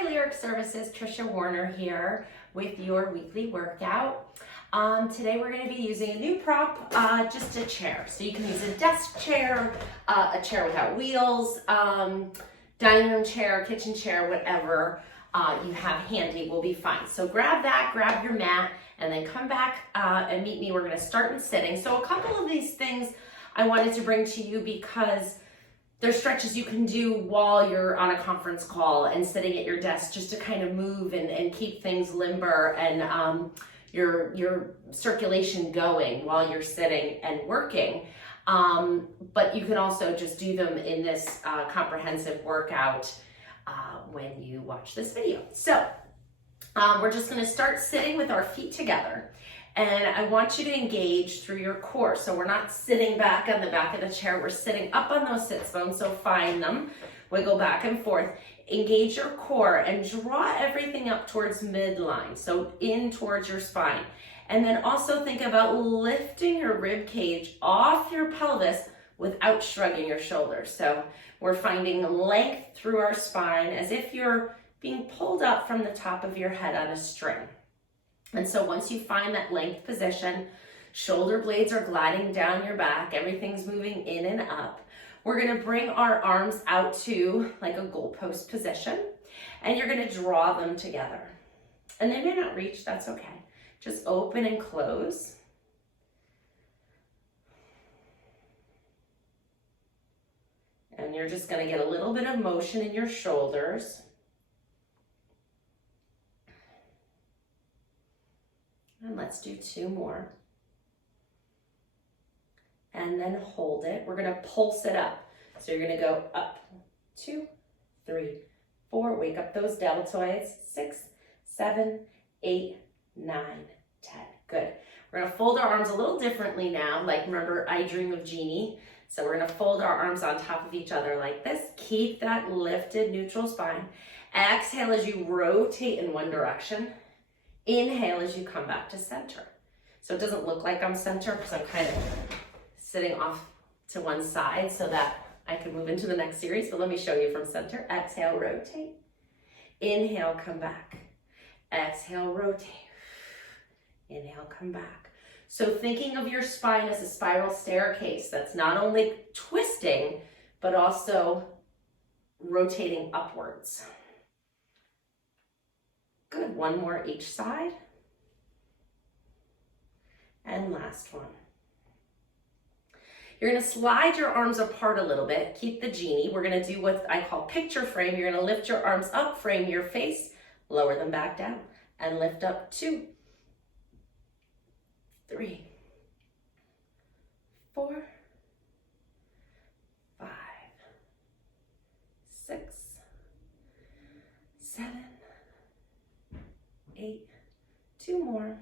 Hi Lyric Services, Trisha Warner here with your weekly workout. Today we're going to be using a new prop, just a chair. So you can use a desk chair, a chair without wheels, dining room chair, kitchen chair, whatever you have handy will be fine. So grab that, grab your mat, and then come back and meet me. We're going to start in sitting. So a couple of these things I wanted to bring to you because there's stretches you can do while you're on a conference call and sitting at your desk just to kind of move and keep things limber and your circulation going while you're sitting and working. But you can also just do them in this comprehensive workout when you watch this video. So we're just going to start sitting with our feet together. And I want you to engage through your core. So we're not sitting back on the back of the chair. We're sitting up on those sit bones. So find them, wiggle back and forth. Engage your core and draw everything up towards midline. So in towards your spine. And then also think about lifting your rib cage off your pelvis without shrugging your shoulders. So we're finding length through our spine as if you're being pulled up from the top of your head on a string. And so once you find that length position, shoulder blades are gliding down your back, everything's moving in and up. We're gonna bring our arms out to like a goalpost position, and you're gonna draw them together. And they may not reach, that's okay. Just open and close. And you're just gonna get a little bit of motion in your shoulders. And let's do two more. And then hold it. We're gonna pulse it up. So you're gonna go up, 2, 3, 4. Wake up those deltoids. 6, 7, 8, 9, 10. Good. We're gonna fold our arms a little differently now. Like remember, I Dream of Jeannie. So we're gonna fold our arms on top of each other like this. Keep that lifted neutral spine. Exhale as you rotate in one direction. Inhale as you come back to center. So it doesn't look like I'm center because I'm kind of sitting off to one side so that I can move into the next series, but let me show you from center. Exhale, rotate. Inhale, come back. Exhale, rotate. Inhale, come back. So thinking of your spine as a spiral staircase that's not only twisting, but also rotating upwards. Good, one more each side. And last one. You're gonna slide your arms apart a little bit. Keep the genie. We're gonna do what I call picture frame. You're gonna lift your arms up, frame your face, lower them back down, and lift up 2, 3, 4, 5, 6, 7, 8, 2 more.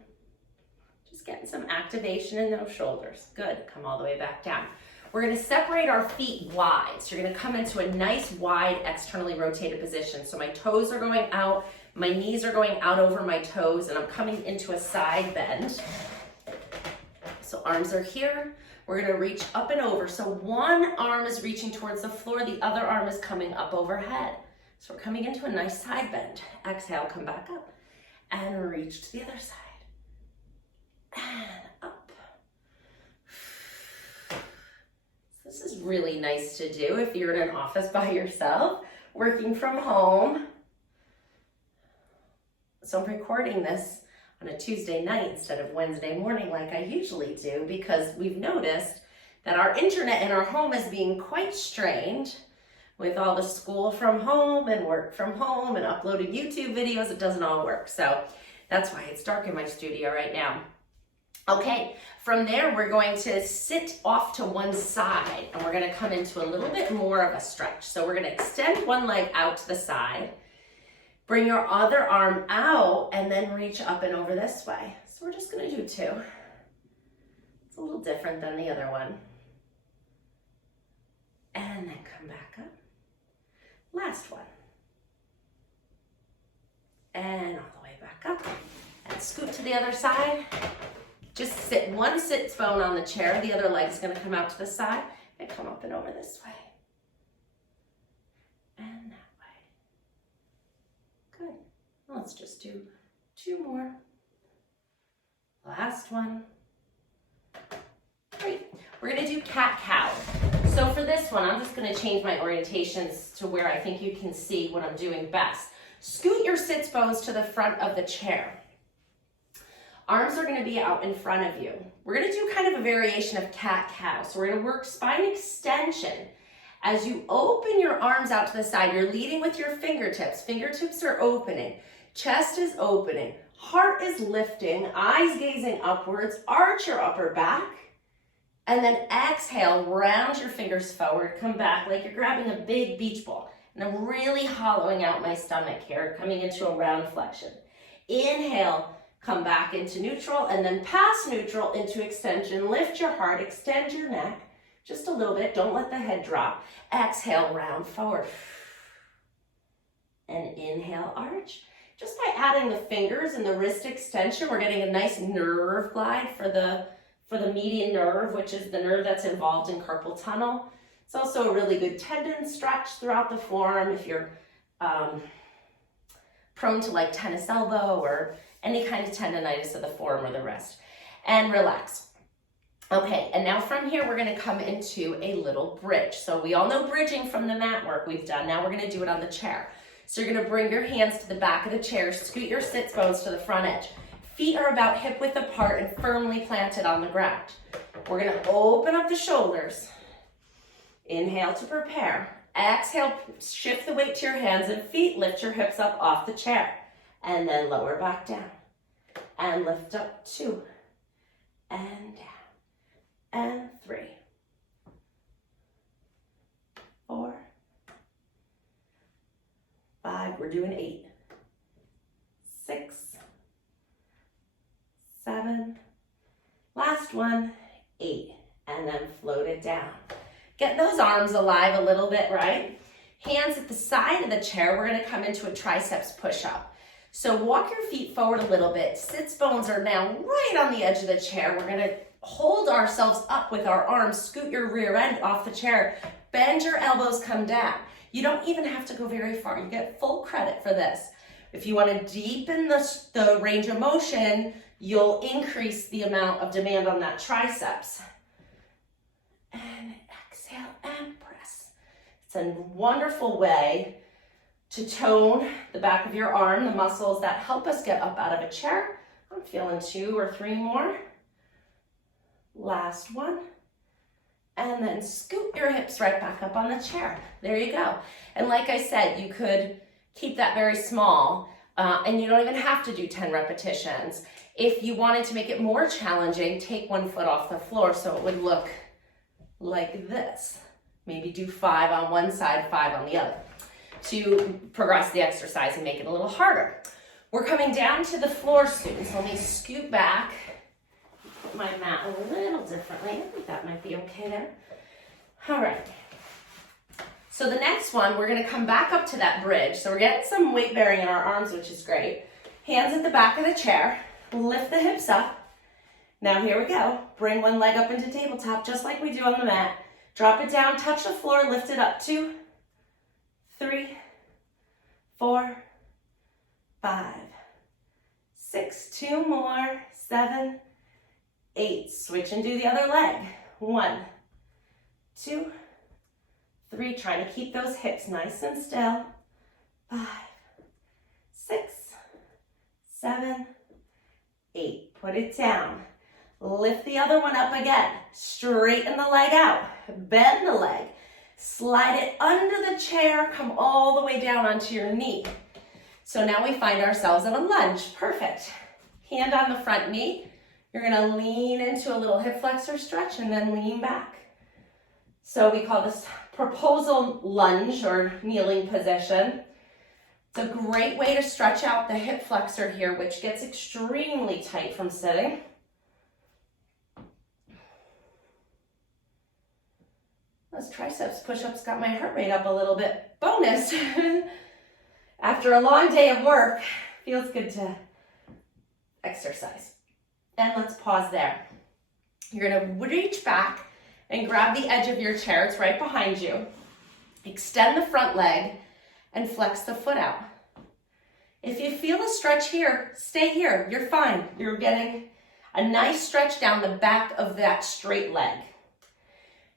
Just getting some activation in those shoulders. Good, come all the way back down. We're gonna separate our feet wide. So you're gonna come into a nice wide externally rotated position. So my toes are going out, my knees are going out over my toes, and I'm coming into a side bend. So arms are here. We're gonna reach up and over. So one arm is reaching towards the floor, the other arm is coming up overhead. So we're coming into a nice side bend. Exhale, come back up. And reach to the other side. And up. This is really nice to do if you're in an office by yourself, working from home. So I'm recording this on a Tuesday night instead of Wednesday morning like I usually do because we've noticed that our internet in our home is being quite strained. With all the school from home and work from home and uploaded YouTube videos, it doesn't all work. So that's why it's dark in my studio right now. Okay, from there, we're going to sit off to one side and we're gonna come into a little bit more of a stretch. So we're gonna extend one leg out to the side, bring your other arm out and then reach up and over this way. So we're just gonna do 2. It's a little different than the other one. And then come back up. Last one. And all the way back up. And scoot to the other side. Just sit one sit bone on the chair. The other leg's gonna come out to the side and come up and over this way. And that way. Good. Let's just do 2 more. Last one. Great. We're going to do cat-cow. So for this one, I'm just going to change my orientations to where I think you can see what I'm doing best. Scoot your sits bones to the front of the chair. Arms are going to be out in front of you. We're going to do kind of a variation of cat-cow. So we're going to work spine extension. As you open your arms out to the side, you're leading with your fingertips. Fingertips are opening. Chest is opening. Heart is lifting. Eyes gazing upwards. Arch your upper back. And then exhale, round your fingers forward. Come back like you're grabbing a big beach ball. And I'm really hollowing out my stomach here, coming into a round flexion. Inhale. Come back into neutral and then past neutral into extension. Lift your heart, extend your neck just a little bit. Don't let the head drop. Exhale, round forward. And inhale, arch. Just by adding the fingers and the wrist extension, we're getting a nice nerve glide for the median nerve, which is the nerve that's involved in carpal tunnel. It's also a really good tendon stretch throughout the forearm if you're prone to like tennis elbow or any kind of tendonitis of the forearm or the wrist. And relax. Okay, and now from here, we're gonna come into a little bridge. So we all know bridging from the mat work we've done. Now we're gonna do it on the chair. So you're gonna bring your hands to the back of the chair, scoot your sits bones to the front edge. Feet are about hip width apart and firmly planted on the ground. We're gonna open up the shoulders. Inhale to prepare. Exhale, shift the weight to your hands and feet, lift your hips up off the chair. And then lower back down. And lift up 2. And down. And 3. 4. 5. We're doing 8. 6. 7. Last one. 8. And then float it down. Get those arms alive a little bit, right? Hands at the side of the chair. We're going to come into a triceps push-up. So walk your feet forward a little bit. Sits bones are now right on the edge of the chair. We're going to hold ourselves up with our arms. Scoot your rear end off the chair. Bend your elbows, come down. You don't even have to go very far. You get full credit for this. If you want to deepen the range of motion, you'll increase the amount of demand on that triceps. And exhale and press. It's a wonderful way to tone the back of your arm, the muscles that help us get up out of a chair. I'm feeling 2 or 3 more. Last one. And then scoot your hips right back up on the chair. There you go. And like I said, you could keep that very small and you don't even have to do 10 repetitions. If you wanted to make it more challenging, take 1 foot off the floor so it would look like this. Maybe do 5 on one side, 5 on the other, to progress the exercise and make it a little harder. We're coming down to the floor soon, so let me scoot back, put my mat a little differently. I think that might be okay there. All right. So the next one, we're gonna come back up to that bridge. So we're getting some weight bearing in our arms, which is great. Hands at the back of the chair, lift the hips up. Now here we go. Bring one leg up into tabletop, just like we do on the mat. Drop it down, touch the floor, lift it up. 2, 3, 4, 5, 6, 2 more, 7, 8. Switch and do the other leg. 1, 2, 3. Try to keep those hips nice and still. 5, 6, 7, 8. Put it down. Lift the other one up again. Straighten the leg out. Bend the leg. Slide it under the chair. Come all the way down onto your knee. So now we find ourselves in a lunge. Perfect. Hand on the front knee. You're going to lean into a little hip flexor stretch and then lean back. So we call this proposal lunge or kneeling position. It's a great way to stretch out the hip flexor here, which gets extremely tight from sitting. Those triceps push-ups got my heart rate up a little bit. Bonus! After a long day of work, feels good to exercise. And let's pause there. You're gonna reach back and grab the edge of your chair. It's right behind you. Extend the front leg and flex the foot out. If you feel a stretch here, stay here. You're fine. You're getting a nice stretch down the back of that straight leg.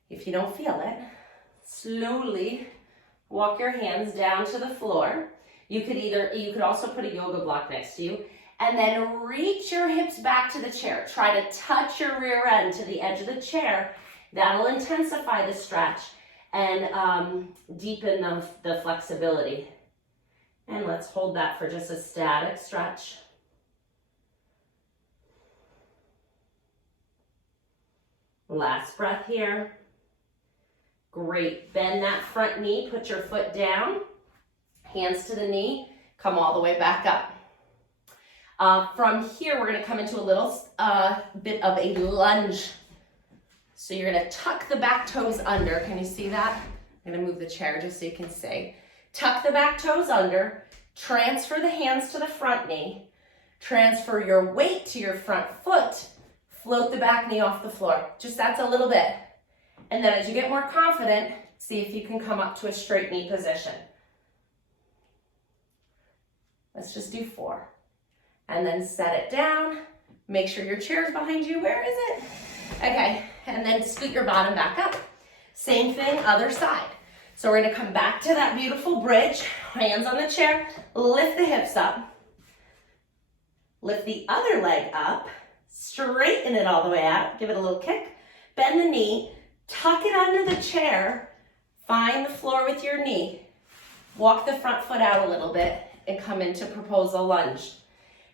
If you don't feel it, slowly walk your hands down to the floor. You could also put a yoga block next to you, and then reach your hips back to the chair. Try to touch your rear end to the edge of the chair. That'll intensify the stretch and deepen the flexibility. And let's hold that for just a static stretch. Last breath here. Great. Bend that front knee, put your foot down, hands to the knee, come all the way back up. From here, we're going to come into a little bit of a lunge. So you're going to tuck the back toes under. Can you see that? I'm going to move the chair just so you can see. Tuck the back toes under, transfer the hands to the front knee, transfer your weight to your front foot, float the back knee off the floor. Just that's a little bit. And then as you get more confident, see if you can come up to a straight knee position. Let's just do 4. And then set it down. Make sure your chair's behind you. Where is it? Okay, and then scoot your bottom back up. Same thing, other side. So we're gonna come back to that beautiful bridge, hands on the chair, lift the hips up, lift the other leg up, straighten it all the way out, give it a little kick, bend the knee, tuck it under the chair, find the floor with your knee, walk the front foot out a little bit and come into proposal lunge.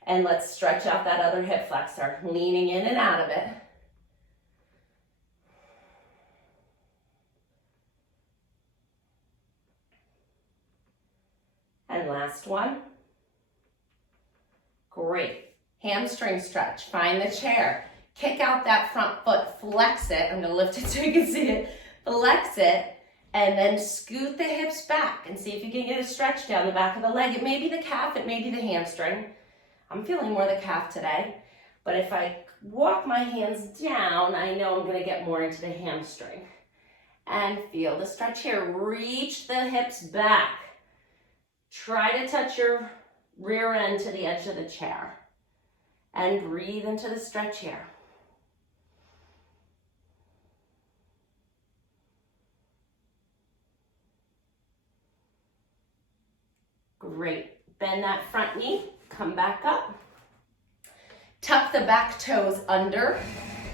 And let's stretch out that other hip flexor, leaning in and out of it. And last one. Great. Hamstring stretch. Find the chair. Kick out that front foot. Flex it. I'm going to lift it so you can see it. Flex it. And then scoot the hips back and see if you can get a stretch down the back of the leg. It may be the calf. It may be the hamstring. I'm feeling more the calf today. But if I walk my hands down, I know I'm going to get more into the hamstring. And feel the stretch here. Reach the hips back. Try to touch your rear end to the edge of the chair. And breathe into the stretch here. Great. Bend that front knee. Come back up. Tuck the back toes under.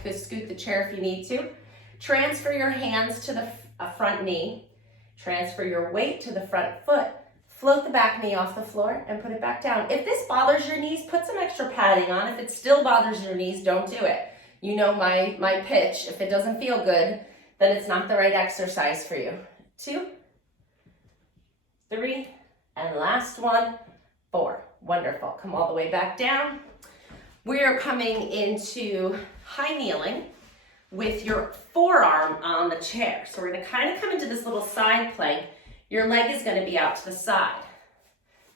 You can scoot the chair if you need to. Transfer your hands to the front knee. Transfer your weight to the front foot. Float the back knee off the floor and put it back down. If this bothers your knees, put some extra padding on. If it still bothers your knees, don't do it. You know my pitch. If it doesn't feel good, then it's not the right exercise for you. 2, 3, and last one, 4. Wonderful. Come all the way back down. We're coming into high kneeling with your forearm on the chair. So we're going to kind of come into this little side plank. Your leg is going to be out to the side.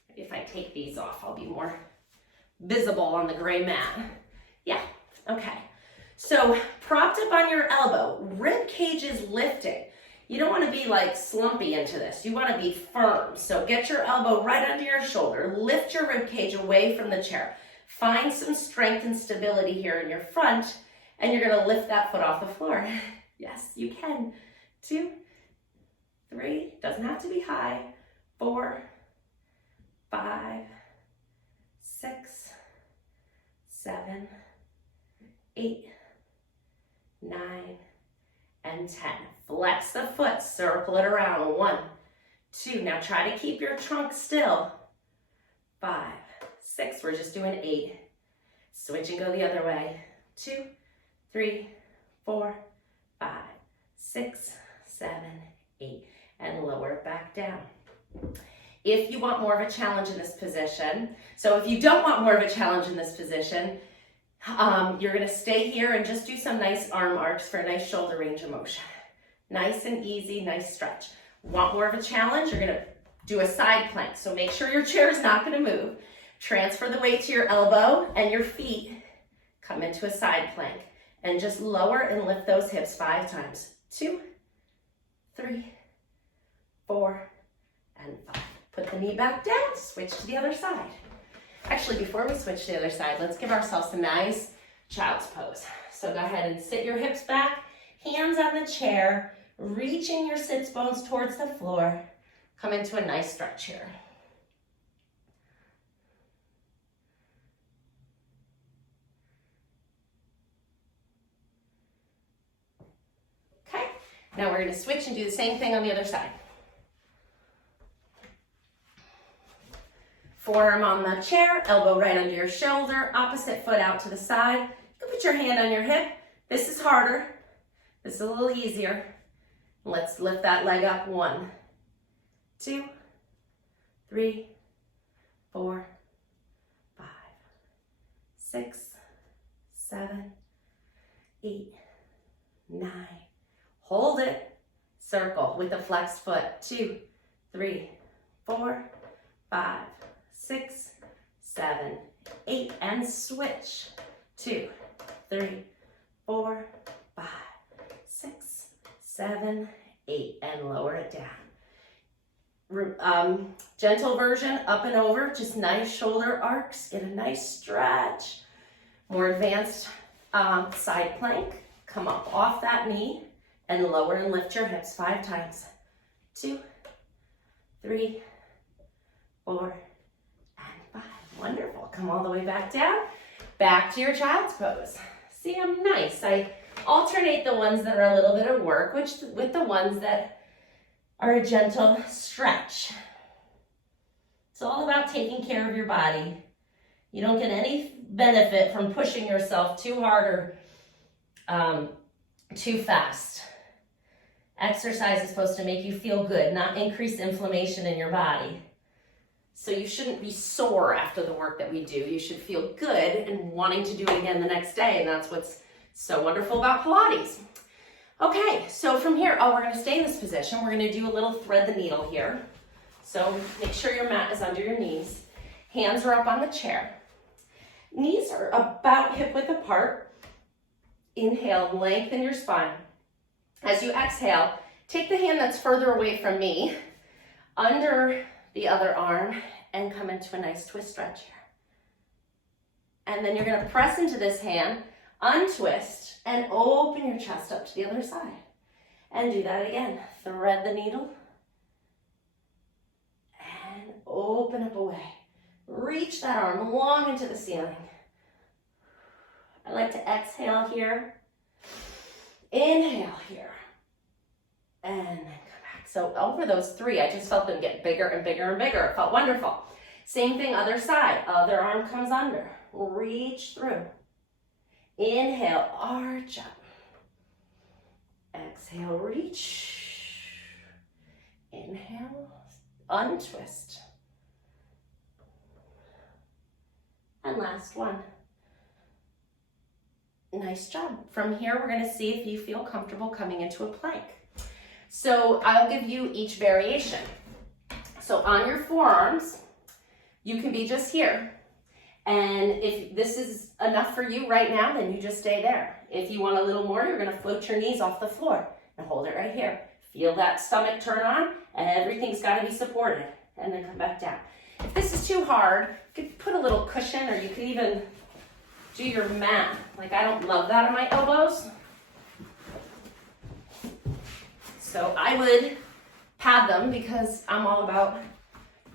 Maybe if I take these off, I'll be more visible on the gray mat. Yeah, okay. So propped up on your elbow, rib cage is lifted. You don't want to be like slumpy into this. You want to be firm. So get your elbow right under your shoulder. Lift your rib cage away from the chair. Find some strength and stability here in your front, and you're going to lift that foot off the floor. Yes, you can. 2, 3, doesn't have to be high. 4, 5, 6, 7, 8, 9, and 10. Flex the foot, circle it around. 1, 2. Now try to keep your trunk still. 5, 6. We're just doing 8. Switch and go the other way. 2, 3, 4, 5, 6, 7, 8. And lower it back down. If you want more of a challenge in this position, so if you don't want more of a challenge in this position, you're going to stay here and just do some nice arm arcs for a nice shoulder range of motion. Nice and easy, nice stretch. Want more of a challenge? You're going to do a side plank. So make sure your chair is not going to move. Transfer the weight to your elbow and your feet. Come into a side plank and just lower and lift those hips 5 times. 2, 3, 4, and 5. Put the knee back down, switch to the other side. Actually, before we switch to the other side, let's give ourselves a nice child's pose. So go ahead and sit your hips back, hands on the chair, reaching your sits bones towards the floor. Come into a nice stretch here. Okay, now we're going to switch and do the same thing on the other side. Forearm on the chair, elbow right under your shoulder, opposite foot out to the side. You can put your hand on your hip. This is harder. This is a little easier. Let's lift that leg up. 1, 2, 3, 4, 5, 6, 7, 8, 9. Hold it. Circle with a flexed foot. 2, 3, 4, 5, 6, 7, 8, and switch. 2, 3, 4, 5, 6, 7, 8, and lower it down. Gentle version, up and over, just nice shoulder arcs, get a nice stretch. More advanced side plank, come up off that knee and lower and lift your hips 5 times. 2, 3, 4, and 5. Wonderful. Come all the way back down. Back to your child's pose. See, I'm nice. I alternate the ones that are a little bit of work with the ones that are a gentle stretch. It's all about taking care of your body. You don't get any benefit from pushing yourself too hard or too fast. Exercise is supposed to make you feel good, not increase inflammation in your body. So you shouldn't be sore after the work that we do. You should feel good and wanting to do it again the next day, and that's what's so wonderful about Pilates. Okay, so from here, we're gonna stay in this position. We're gonna do a little thread the needle here. So make sure your mat is under your knees. Hands are up on the chair. Knees are about hip width apart. Inhale, lengthen your spine. As you exhale, take the hand that's further away from me, under the other arm, and come into a nice twist stretch here. And then you're gonna press into this hand, untwist, and open your chest up to the other side. And do that again. Thread the needle, and open up away. Reach that arm long into the ceiling. I like to exhale here, inhale here, and then come back. So over those 3, I just felt them get bigger and bigger and bigger. It felt wonderful. Same thing, other side. Other arm comes under. Reach through. Inhale, arch up. Exhale, reach. Inhale, untwist. And last one. Nice job. From here, we're gonna see if you feel comfortable coming into a plank. So I'll give you each variation. So on your forearms, you can be just here. And if this is enough for you right now, then you just stay there. If you want a little more, you're gonna float your knees off the floor and hold it right here. Feel that stomach turn on, and everything's gotta be supported. And then come back down. If this is too hard, you could put a little cushion, or you could even do your mat. Like, I don't love that on my elbows. So I would pad them because I'm all about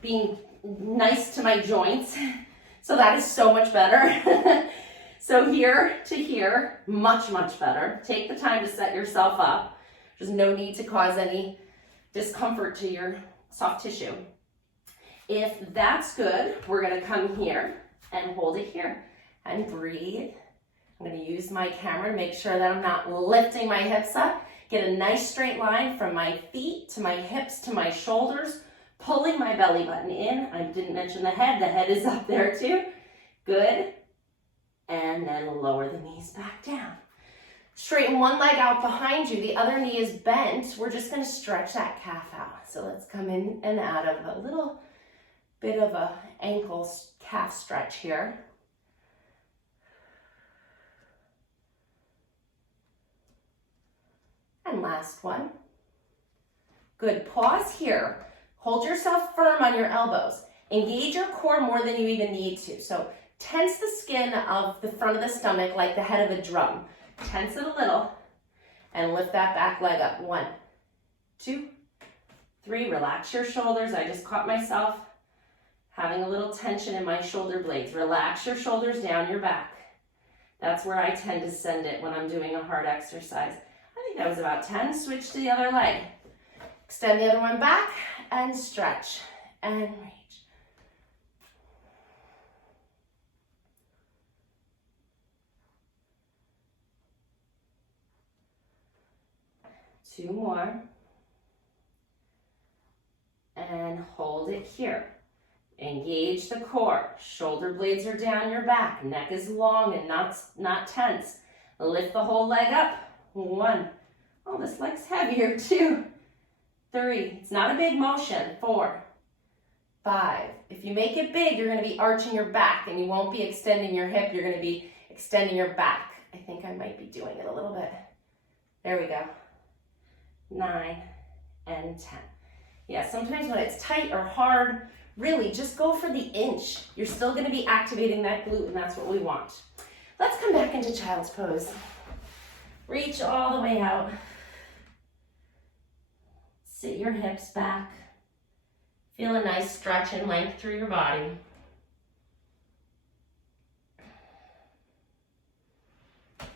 being nice to my joints. So that is so much better. So here to here, much, much better. Take the time to set yourself up. There's no need to cause any discomfort to your soft tissue. If that's good, we're gonna come here and hold it here and breathe. I'm gonna use my camera to make sure that I'm not lifting my hips up. Get a nice straight line from my feet to my hips to my shoulders, pulling my belly button in. I didn't mention the head is up there too. Good. And then lower the knees back down. Straighten one leg out behind you, the other knee is bent. We're just gonna stretch that calf out. So let's come in and out of a little bit of a ankle calf stretch here. And last one. Good, pause here. Hold yourself firm on your elbows. Engage your core more than you even need to. So tense the skin of the front of the stomach like the head of a drum. Tense it a little and lift that back leg up. 1, 2, 3. Relax your shoulders. I just caught myself having a little tension in my shoulder blades. Relax your shoulders down your back. That's where I tend to send it when I'm doing a hard exercise. I think that was about 10. Switch to the other leg. Extend the other one back and stretch and reach. Two more. And hold it here. Engage the core. Shoulder blades are down your back. Neck is long and not tense. Lift the whole leg up. 1. Oh, this leg's heavier. 2, 3. It's not a big motion. 4, 5. If you make it big, you're going to be arching your back and you won't be extending your hip. You're going to be extending your back. I think I might be doing it a little bit. There we go. 9 and 10. Yeah, sometimes when it's tight or hard, really just go for the inch. You're still going to be activating that glute, and that's what we want. Let's come back into child's pose. Reach all the way out. Sit your hips back. Feel a nice stretch and length through your body.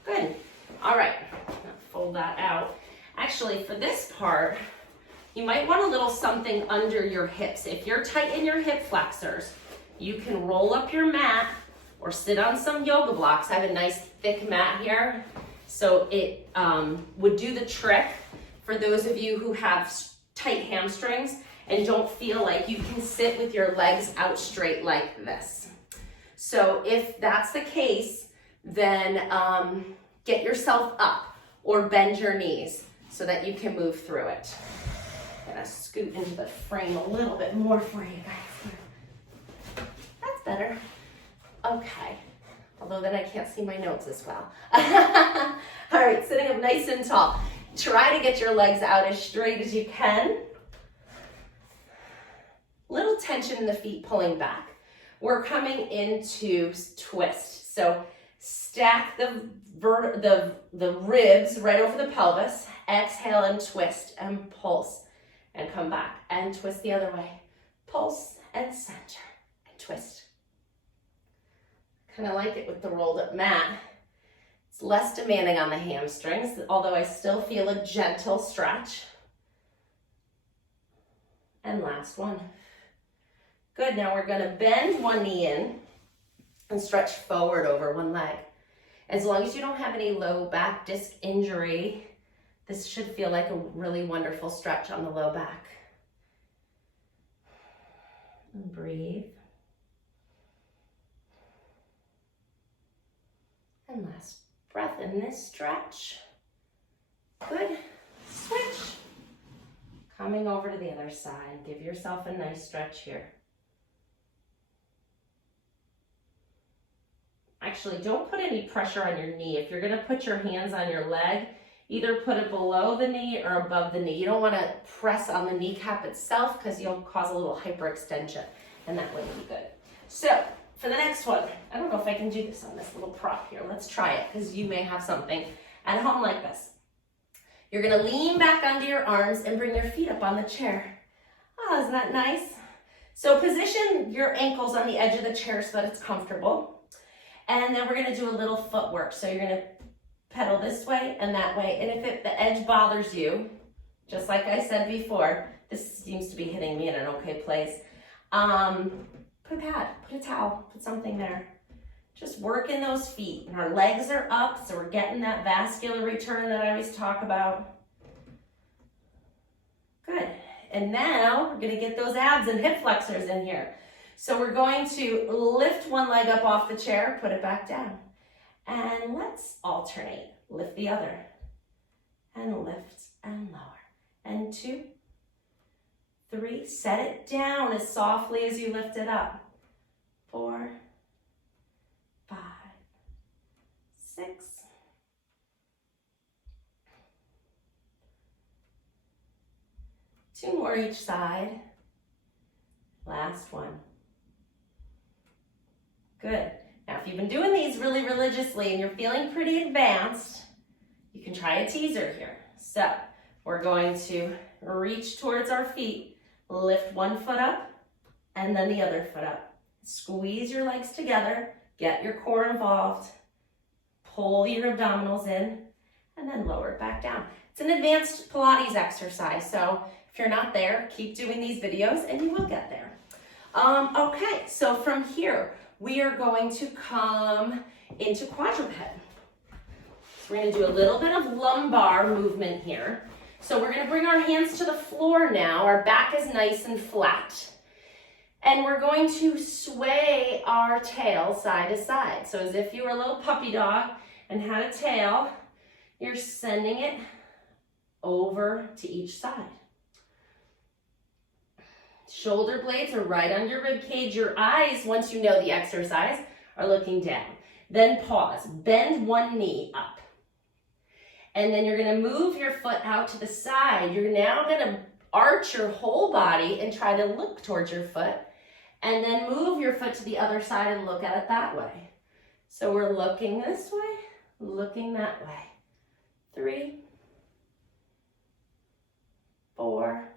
Good. All right, fold that out. Actually, for this part, you might want a little something under your hips. If you're tight in your hip flexors, you can roll up your mat or sit on some yoga blocks. I have a nice thick mat here, so it would do the trick for those of you who have tight hamstrings and don't feel like you can sit with your legs out straight like this. So if that's the case, then get yourself up or bend your knees so that you can move through it. I'm gonna scoot into the frame a little bit more for you guys. That's better. Okay, although then I can't see my notes as well. All right, sitting up nice and tall. Try to get your legs out as straight as you can. Little tension in the feet pulling back. We're coming into twist. So stack the ribs right over the pelvis. Exhale and twist and pulse and come back and twist the other way. Pulse and center and twist. Kind of like it with the rolled up mat. It's less demanding on the hamstrings, although I still feel a gentle stretch. And last one. Good, now we're gonna bend one knee in and stretch forward over one leg. As long as you don't have any low back disc injury, this should feel like a really wonderful stretch on the low back. And breathe. And last breath in this stretch. Good. Switch. Coming over to the other side. Give yourself a nice stretch here. Actually, don't put any pressure on your knee. If you're gonna put your hands on your leg, either put it below the knee or above the knee. You don't wanna press on the kneecap itself because you'll cause a little hyperextension, and that wouldn't be good. So, for the next one, I don't know if I can do this on this little prop here. Let's try it, because you may have something at home like this. You're gonna lean back onto your arms and bring your feet up on the chair. Oh, isn't that nice? So position your ankles on the edge of the chair so that it's comfortable. And then we're gonna do a little footwork. So you're gonna pedal this way and that way. And if the edge bothers you, just like I said before, this seems to be hitting me in an okay place. Put a pad, put a towel, put something there. Just work in those feet. And our legs are up, so we're getting that vascular return that I always talk about. Good. And now we're gonna get those abs and hip flexors in here. So we're going to lift one leg up off the chair, put it back down. And let's alternate. Lift the other. And lift and lower. And 2, 3. Set it down as softly as you lift it up. 4, 5, 6. 2 more each side. Last one. Good. Now, if you've been doing these really religiously and you're feeling pretty advanced, you can try a teaser here. So we're going to reach towards our feet, lift one foot up, and then the other foot up. Squeeze your legs together, get your core involved, pull your abdominals in, and then lower it back down. It's an advanced Pilates exercise, so if you're not there, keep doing these videos and you will get there. Okay, so from here, we are going to come into quadruped. So we're gonna do a little bit of lumbar movement here. So we're gonna bring our hands to the floor now. Our back is nice and flat. And we're going to sway our tail side to side. So as if you were a little puppy dog and had a tail, you're sending it over to each side. Shoulder blades are right on your rib cage. Your eyes, once you know the exercise, are looking down. Then pause, bend one knee up. And then you're gonna move your foot out to the side. You're now gonna arch your whole body and try to look towards your foot. And then move your foot to the other side and look at it that way. So we're looking this way, looking that way. 3, 4.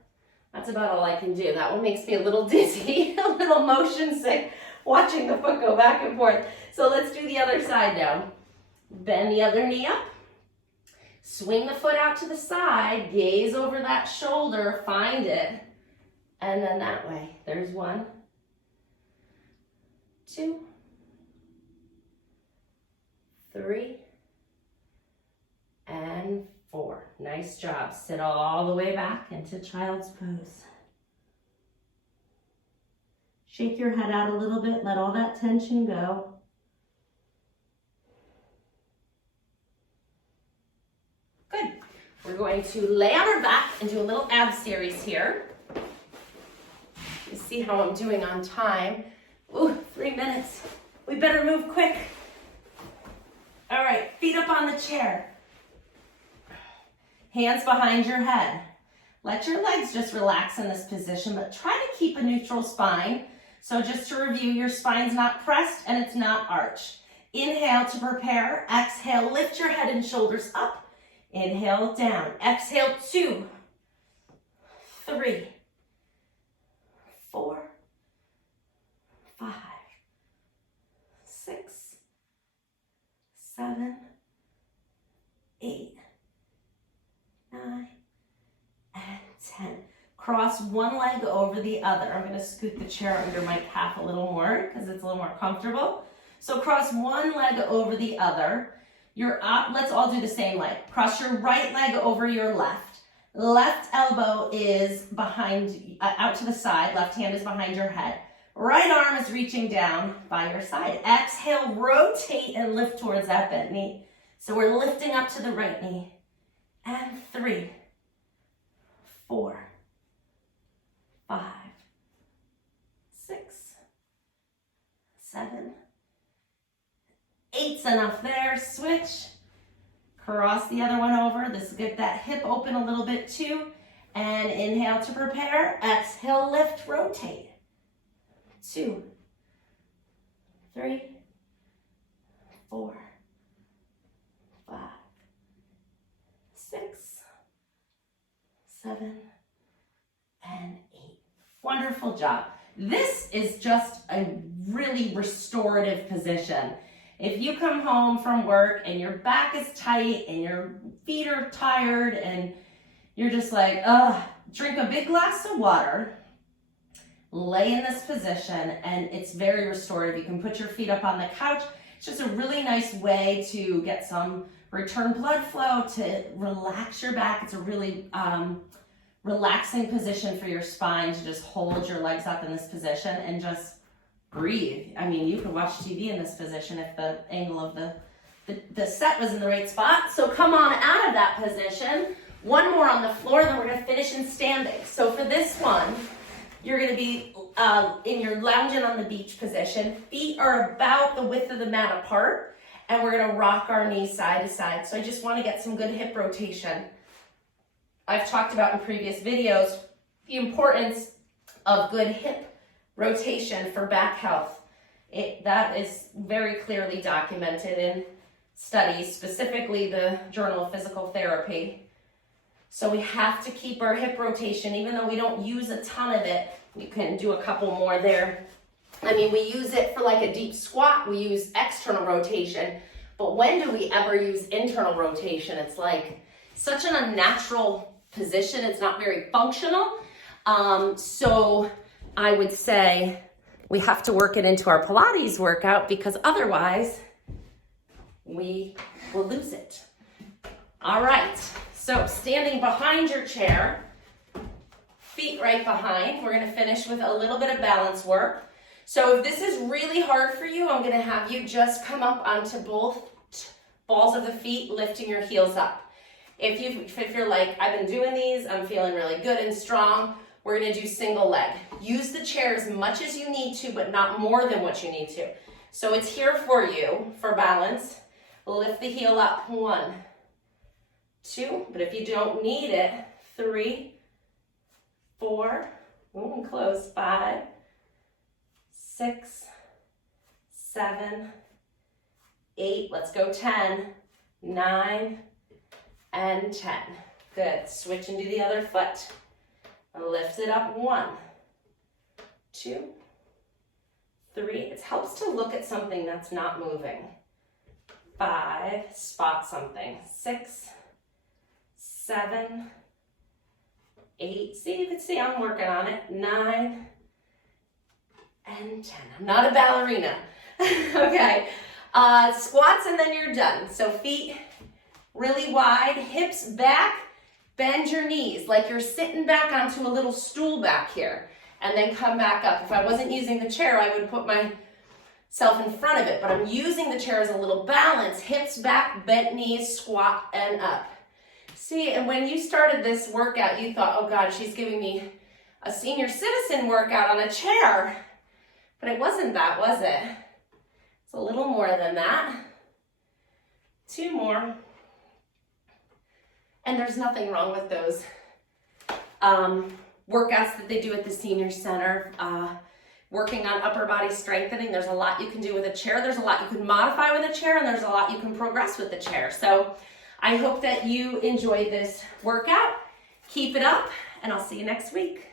That's about all I can do. That one makes me a little dizzy, a little motion sick, watching the foot go back and forth. So let's do the other side now. Bend the other knee up. Swing the foot out to the side, gaze over that shoulder, find it, and then that way. There's 1, 2, 3, and 4. Nice job. Sit all the way back into child's pose. Shake your head out a little bit, let all that tension go. Good. We're going to lay on our back and do a little ab series here. You see how I'm doing on time. Ooh, 3 minutes. We better move quick. All right, feet up on the chair. Hands behind your head. Let your legs just relax in this position, but try to keep a neutral spine. So just to review, your spine's not pressed and it's not arched. Inhale to prepare. Exhale, lift your head and shoulders up. Inhale, down. Exhale, 2, 3, 4, 5, 6, 7, 8, 9, and 10. Cross one leg over the other. I'm going to scoot the chair under my calf a little more because it's a little more comfortable. So cross one leg over the other. Let's all do the same leg. Cross your right leg over your left. Left elbow is behind, out to the side. Left hand is behind your head. Right arm is reaching down by your side. Exhale, rotate and lift towards that bent knee. So we're lifting up to the right knee. And 3, 4, 5, 6, 7, 8's enough there. Switch. Cross the other one over. This will get that hip open a little bit too. And inhale to prepare. Exhale, lift, rotate. 2, 3, 4, 5, 6, 7, and 8. Wonderful job. This is just a really restorative position. If you come home from work and your back is tight and your feet are tired and you're just like, ugh, drink a big glass of water, lay in this position, and it's very restorative. You can put your feet up on the couch. It's just a really nice way to get some return blood flow, to relax your back. It's a really relaxing position for your spine to just hold your legs up in this position and just breathe. I mean, you could watch TV in this position if the angle of the set was in the right spot. So come on out of that position. One more on the floor, then we're gonna finish in standing. So for this one, you're gonna be in your lounging on the beach position. Feet are about the width of the mat apart, and we're gonna rock our knees side to side. So I just wanna get some good hip rotation. I've talked about in previous videos the importance of good hip rotation for back health. That is very clearly documented in studies, specifically the Journal of Physical Therapy. So we have to keep our hip rotation, even though we don't use a ton of it. You can do a couple more there. I mean, we use it for like a deep squat, we use external rotation, but when do we ever use internal rotation? It's like such an unnatural position, it's not very functional. So I would say we have to work it into our Pilates workout because otherwise we will lose it. All right, so standing behind your chair, feet right behind, we're gonna finish with a little bit of balance work. So if this is really hard for you, I'm gonna have you just come up onto both balls of the feet, lifting your heels up. If you're like, I've been doing these, I'm feeling really good and strong, we're gonna do single leg. Use the chair as much as you need to, but not more than what you need to. So it's here for you for balance. Lift the heel up, 1, 2, but if you don't need it, 3, 4, close, 5, 6, 7, 8, let's go 10, 9, and 10. Good, switch into the other foot. Lift it up, 1, 2, 3. It helps to look at something that's not moving. 5, spot something. 6, 7, 8. See, you can see I'm working on it. 9, and 10. I'm not a ballerina. Okay, squats and then you're done. So feet really wide, hips back, bend your knees like you're sitting back onto a little stool back here, and then come back up. If I wasn't using the chair, I would put myself in front of it, but I'm using the chair as a little balance. Hips back, bent knees, squat and up. See, and when you started this workout, you thought, oh God, she's giving me a senior citizen workout on a chair. But it wasn't that, was it? It's a little more than that. 2 more. And there's nothing wrong with those workouts that they do at the senior center. Working on upper body strengthening, there's a lot you can do with a chair. There's a lot you can modify with a chair, and there's a lot you can progress with the chair. So I hope that you enjoyed this workout. Keep it up, and I'll see you next week.